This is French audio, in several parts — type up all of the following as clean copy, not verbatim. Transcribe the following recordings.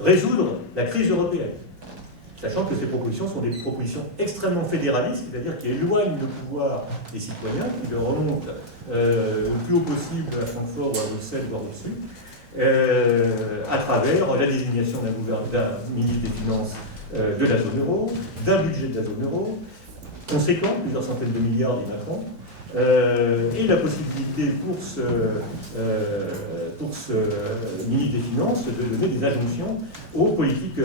résoudre la crise européenne. Sachant que ces propositions sont des propositions extrêmement fédéralistes, c'est-à-dire qui éloignent le pouvoir des citoyens, qui le remontent le plus haut possible à Francfort ou à Bruxelles, voire au-dessus, à travers la désignation d'un ministre des Finances de la zone euro, d'un budget de la zone euro, conséquent, plusieurs centaines de milliards, dit Macron, et la possibilité pour ce ministre des Finances de donner des injonctions aux politiques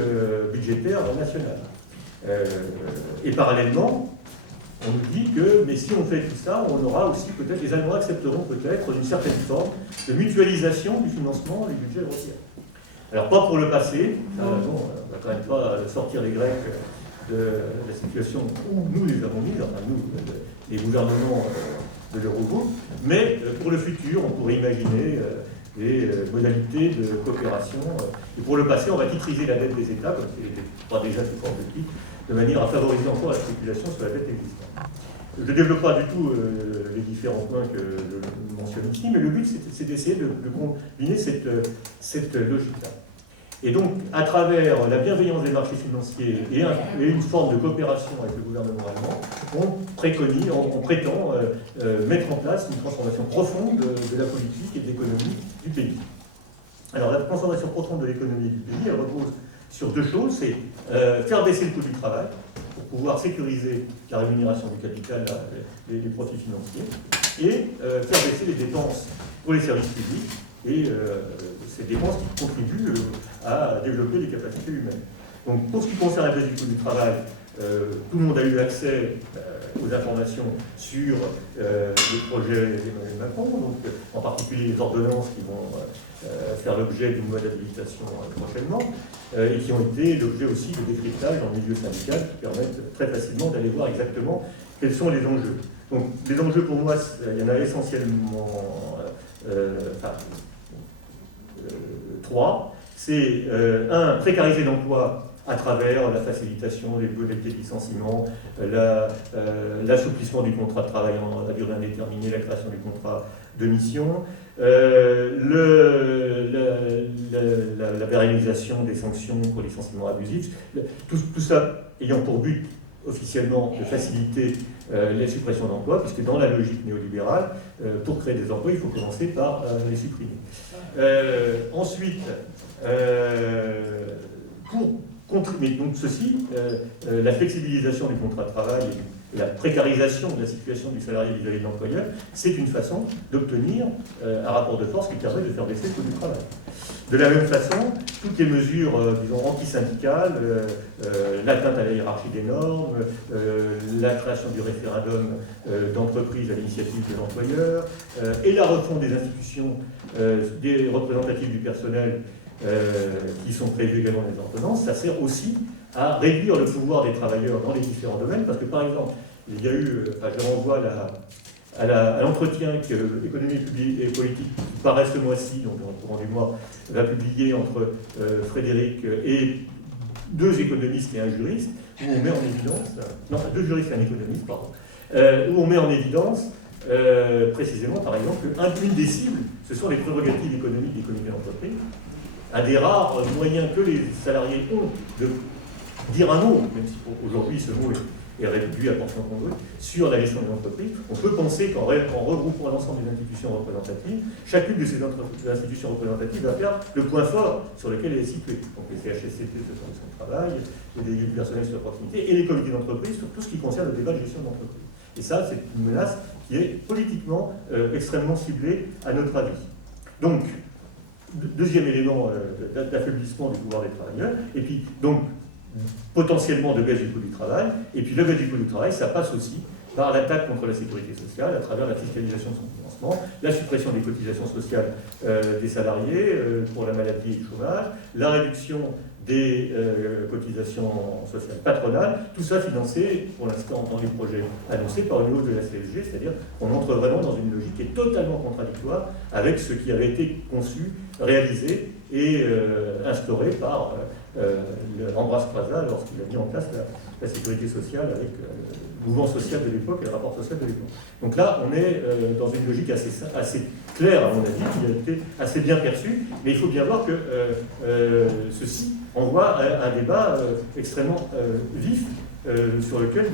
budgétaires nationales. Et parallèlement, on nous dit que, mais si on fait tout ça, on aura aussi peut-être, les Allemands accepteront peut-être une certaine forme de mutualisation du financement du budget européen. Alors pas pour le passé, on ne va quand même pas sortir les Grecs de la situation où nous les avons mis, enfin nous, les gouvernements de l'Eurogroupe, mais pour le futur, on pourrait imaginer des modalités de coopération. Et pour le passé, on va titriser la dette des États, comme c'est pas déjà sous forme de titre, de manière à favoriser encore la spéculation sur la dette existante. Je ne développe pas du tout les différents points que je mentionne ici, mais le but, c'est d'essayer de combiner cette logique-là. Et donc, à travers la bienveillance des marchés financiers et une forme de coopération avec le gouvernement allemand, on prétend mettre en place une transformation profonde de la politique et de l'économie du pays. Alors, la transformation profonde de l'économie du pays, elle repose sur deux choses. C'est faire baisser le coût du travail, pour pouvoir sécuriser la rémunération du capital, les profits financiers, et faire baisser les dépenses pour les services publics, et ces dépenses qui contribuent à développer les capacités humaines. Donc, pour ce qui concerne la baisse du coût du travail, tout le monde a eu accès aux informations sur les projets d'Emmanuel Macron, donc en particulier les ordonnances qui vont faire l'objet d'une loi d'habilitation prochainement, et qui ont été l'objet aussi de décryptage en milieu syndical qui permettent très facilement d'aller voir exactement quels sont les enjeux. Donc, les enjeux pour moi, il y en a essentiellement trois. C'est un, précariser l'emploi à travers la facilitation des modalités de licenciement, l'assouplissement du contrat de travail à durée indéterminée, la création du contrat de mission, la pérennisation des sanctions pour licenciement abusif, tout ça ayant pour but officiellement de faciliter les suppressions d'emplois, puisque dans la logique néolibérale, pour créer des emplois, il faut commencer par les supprimer. Ensuite, pour contribuer, donc ceci, la flexibilisation du contrat de travail et la précarisation de la situation du salarié vis-à-vis de l'employeur, c'est une façon d'obtenir un rapport de force qui permet de faire baisser le coût du travail. De la même façon, toutes les mesures, disons, antisyndicales, l'atteinte à la hiérarchie des normes, la création du référendum d'entreprise à l'initiative de l'employeur, et la refonte des institutions des représentatives du personnel qui sont prévues également dans les ordonnances, ça sert aussi à réduire le pouvoir des travailleurs dans les différents domaines, parce que par exemple, il y a eu, je renvoie à l'entretien que l'économie publique et politique qui paraît ce mois-ci, donc en courant du mois, va publier entre Frédéric et deux économistes et un juriste, où on met en évidence, non, deux juristes et un économiste, pardon, où on met en évidence précisément, par exemple, qu'une des cibles, ce sont les prérogatives économiques des comités d'entreprise, un des rares moyens que les salariés ont de dire un mot, même si aujourd'hui ce mot est réduit à portion congrue, sur la gestion de l'entreprise. On peut penser qu'en regroupant l'ensemble des institutions représentatives, chacune de ces institutions représentatives va faire le point fort sur lequel elle est située. Donc les CHSCT sur son travail, les délégués du personnel sur la proximité, et les comités d'entreprise sur tout ce qui concerne le débat de gestion d'entreprise. Et ça, c'est une menace qui est politiquement extrêmement ciblée à notre avis. Donc, deuxième élément d'affaiblissement du pouvoir des travailleurs, et puis donc potentiellement de baisse du coût du travail, et puis la baisse du coût du travail, ça passe aussi par l'attaque contre la sécurité sociale à travers la fiscalisation de son financement, la suppression des cotisations sociales des salariés pour la maladie et le chômage, la réduction des cotisations sociales patronales, tout ça financé pour l'instant dans les projets annoncés par une hausse de la CSG, c'est-à-dire qu'on entre vraiment dans une logique qui est totalement contradictoire avec ce qui avait été conçu, réalisé et instauré par Ambroise Croizat lorsqu'il a mis en place la sécurité sociale avec mouvement social de l'époque et le rapport social de l'époque. Donc là, on est dans une logique assez claire, à mon avis, qui a été assez bien perçue, mais il faut bien voir que ceci renvoie à un débat extrêmement vif sur lequel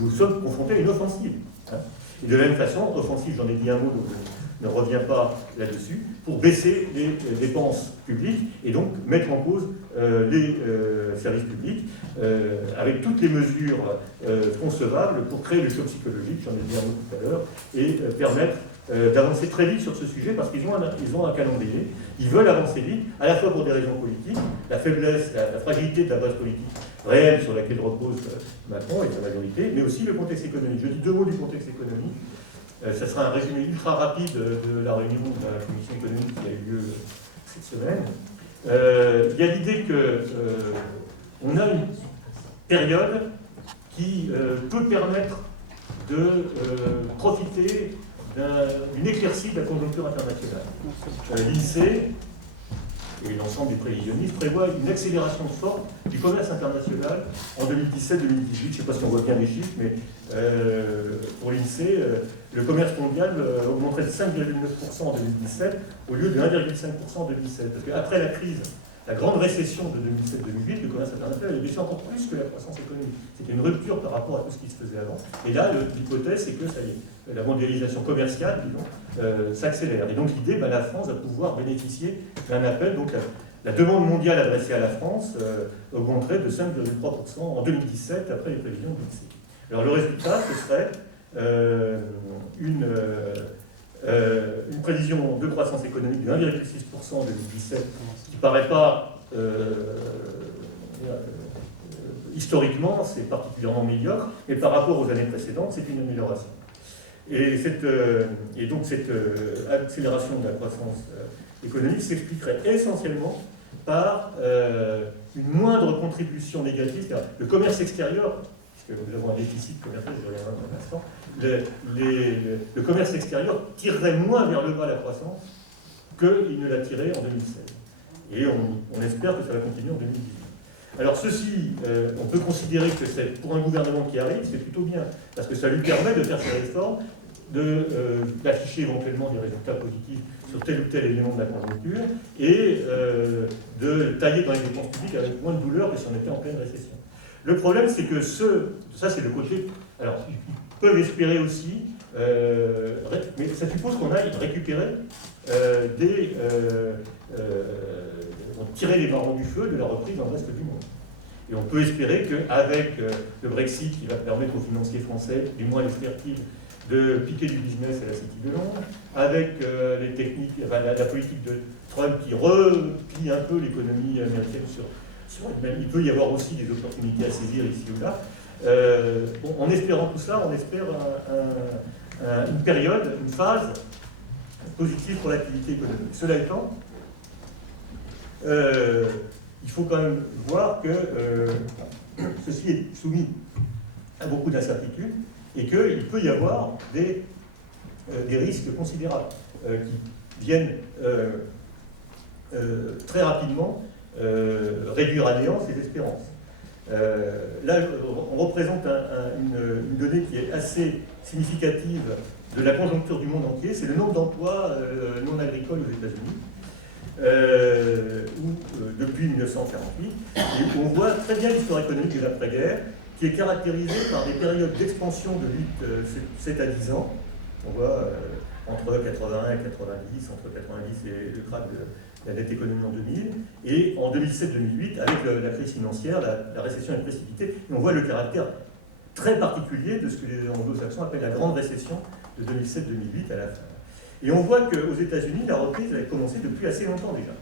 nous sommes confrontés à une offensive. Hein. Et de la même façon, offensive, j'en ai dit un mot, donc je ne reviens pas là-dessus, pour baisser les dépenses publiques et donc mettre en cause les services publics avec toutes les mesures concevables pour créer le choc psychologique, j'en ai dit un mot tout à l'heure, et permettre d'avancer très vite sur ce sujet parce qu'ils ont un calendrier, ils veulent avancer vite, à la fois pour des raisons politiques, la faiblesse, la fragilité de la base politique réelle sur laquelle repose Macron et sa majorité, mais aussi le contexte économique. Je dis deux mots du contexte économique. Ça sera un résumé ultra rapide de la réunion de la commission économique qui a eu lieu cette semaine. Il y a l'idée qu'on a une période qui peut permettre de profiter d'une éclaircie de la conjoncture internationale. L'INSEE et l'ensemble des prévisionnistes prévoient une accélération forte du commerce international en 2017-2018. Je ne sais pas si on voit bien les chiffres, mais pour l'INSEE, le commerce mondial augmenterait de 5,9% en 2017 au lieu de 1,5% en 2017. Parce qu'après la crise, la grande récession de 2007-2008, le commerce international a baissé encore plus que la croissance économique. C'était une rupture par rapport à tout ce qui se faisait avant. Et là, l'hypothèse, c'est que ça y est, la mondialisation commerciale, disons, s'accélère. Et donc l'idée, la France va pouvoir bénéficier d'un appel. Donc la demande mondiale adressée à la France augmenterait de 5,3% en 2017, après les prévisions de l'INSEE. Alors le résultat, ce serait une prévision de croissance économique de 1,6% en 2017, qui ne paraît pas historiquement, c'est particulièrement médiocre, mais par rapport aux années précédentes, c'est une amélioration. Et donc cette accélération de la croissance économique s'expliquerait essentiellement par une moindre contribution négative, c'est-à-dire le commerce extérieur, puisque nous avons un déficit commercial, je reviendrai dans un instant, le commerce extérieur tirerait moins vers le bas la croissance qu'il ne l'a tiré en 2016. Et on espère que ça va continuer en 2018. Alors ceci, on peut considérer que c'est pour un gouvernement qui arrive, c'est plutôt bien, parce que ça lui permet de faire ses réformes, d'afficher éventuellement des résultats positifs sur tel ou tel élément de la conjoncture, et de tailler dans les dépenses publiques avec moins de douleur que si on était en pleine récession. Le problème, c'est que ça c'est le côté... Alors, ils peuvent espérer aussi, mais ça suppose qu'on aille récupérer tirer les marrons du feu de la reprise dans le reste du monde. Et on peut espérer qu'avec le Brexit, qui va permettre aux financiers français, du moins l'espère-t-il, de piquer du business à la City de Londres, avec les techniques, la politique de Trump qui replie un peu l'économie américaine sur elle-même. Il peut y avoir aussi des opportunités à saisir ici ou là. En espérant tout ça, on espère une période, une phase positive pour l'activité économique. Cela étant, il faut quand même voir que ceci est soumis à beaucoup d'incertitudes et qu'il peut y avoir des risques considérables qui viennent très rapidement réduire à néant ces espérances. Là, on représente une donnée qui est assez significative de la conjoncture du monde entier, c'est le nombre d'emplois non agricoles aux États-Unis, depuis 1948, et on voit très bien l'histoire économique de l'après-guerre, qui est caractérisée par des périodes d'expansion de 7 à 10 ans. On voit entre 81 et 90, entre 90 et le krach de la dette économique en 2000, et en 2007-2008, avec la crise financière, la récession est précipitée, et on voit le caractère très particulier de ce que les anglo-saxons appellent la grande récession de 2007-2008 à la fin. Et on voit qu'aux États-Unis, la reprise avait commencé depuis assez longtemps déjà,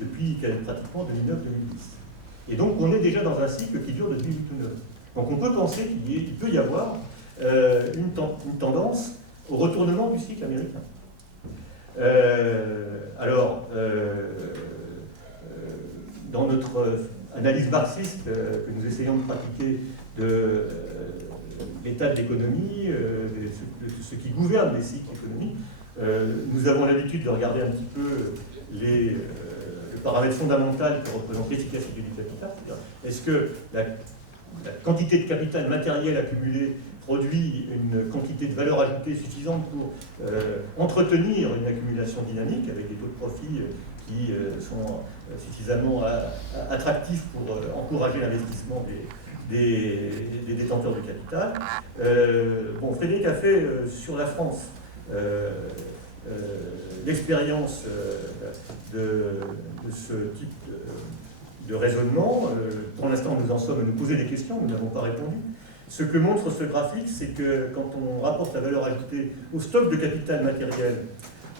depuis pratiquement 2009-2010. Et donc on est déjà dans un cycle qui dure depuis 8 ou 9 ans. Donc on peut penser qu'il peut y avoir une tendance au retournement du cycle américain. Dans notre analyse marxiste que nous essayons de pratiquer de l'état de l'économie, de ce qui gouverne les cycles économiques, nous avons l'habitude de regarder un petit peu le paramètre fondamental que représente l'efficacité du capital. C'est-à-dire, est-ce que la quantité de capital matériel accumulé produit une quantité de valeur ajoutée suffisante pour entretenir une accumulation dynamique avec des taux de profit qui sont suffisamment attractifs pour encourager l'investissement des détenteurs de capital. Bon, Frédéric a fait sur la France l'expérience de ce type de raisonnement. Pour l'instant, nous en sommes à nous poser des questions, nous n'avons pas répondu. Ce que montre ce graphique, c'est que quand on rapporte la valeur ajoutée au stock de capital matériel,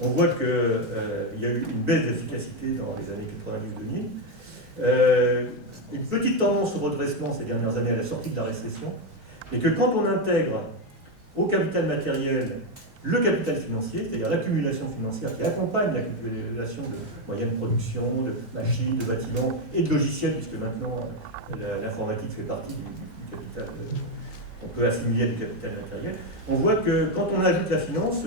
on voit qu'il y a eu une baisse d'efficacité dans les années 90-2000, une petite tendance au redressement ces dernières années à la sortie de la récession, et que quand on intègre au capital matériel le capital financier, c'est-à-dire l'accumulation financière qui accompagne l'accumulation de moyens de production, de machines, de bâtiments et de logiciels, puisque maintenant l'informatique fait partie du capital qu'on peut assimiler du capital matériel, on voit que quand on ajoute la finance,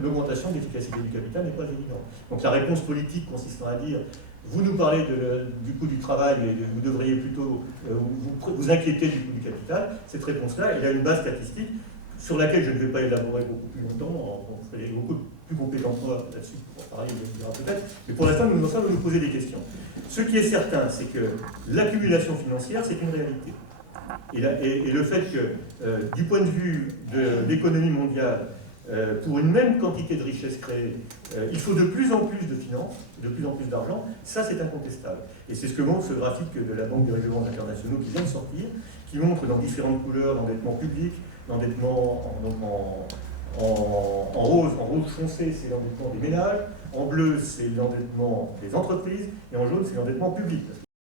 l'augmentation de l'efficacité du capital n'est pas évidente. Donc la réponse politique consistant à dire vous nous parlez du coût du travail et vous devriez plutôt vous inquiéter du coût du capital, cette réponse-là, elle a une base statistique sur laquelle je ne vais pas élaborer beaucoup plus longtemps, on ferait beaucoup plus compétents que moi là-dessus, pareil, on le dira peut-être, mais pour l'instant, nous en sommes à nous poser des questions. Ce qui est certain, c'est que l'accumulation financière, c'est une réalité. Et le fait que, du point de vue de l'économie mondiale, pour une même quantité de richesse créée, il faut de plus en plus de finances, de plus en plus d'argent, ça c'est incontestable. Et c'est ce que montre ce graphique de la Banque des règlements internationaux qui vient de sortir, qui montre dans différentes couleurs l'endettement public, l'endettement en rouge foncé, c'est l'endettement des ménages, en bleu, c'est l'endettement des entreprises, et en jaune, c'est l'endettement public, parce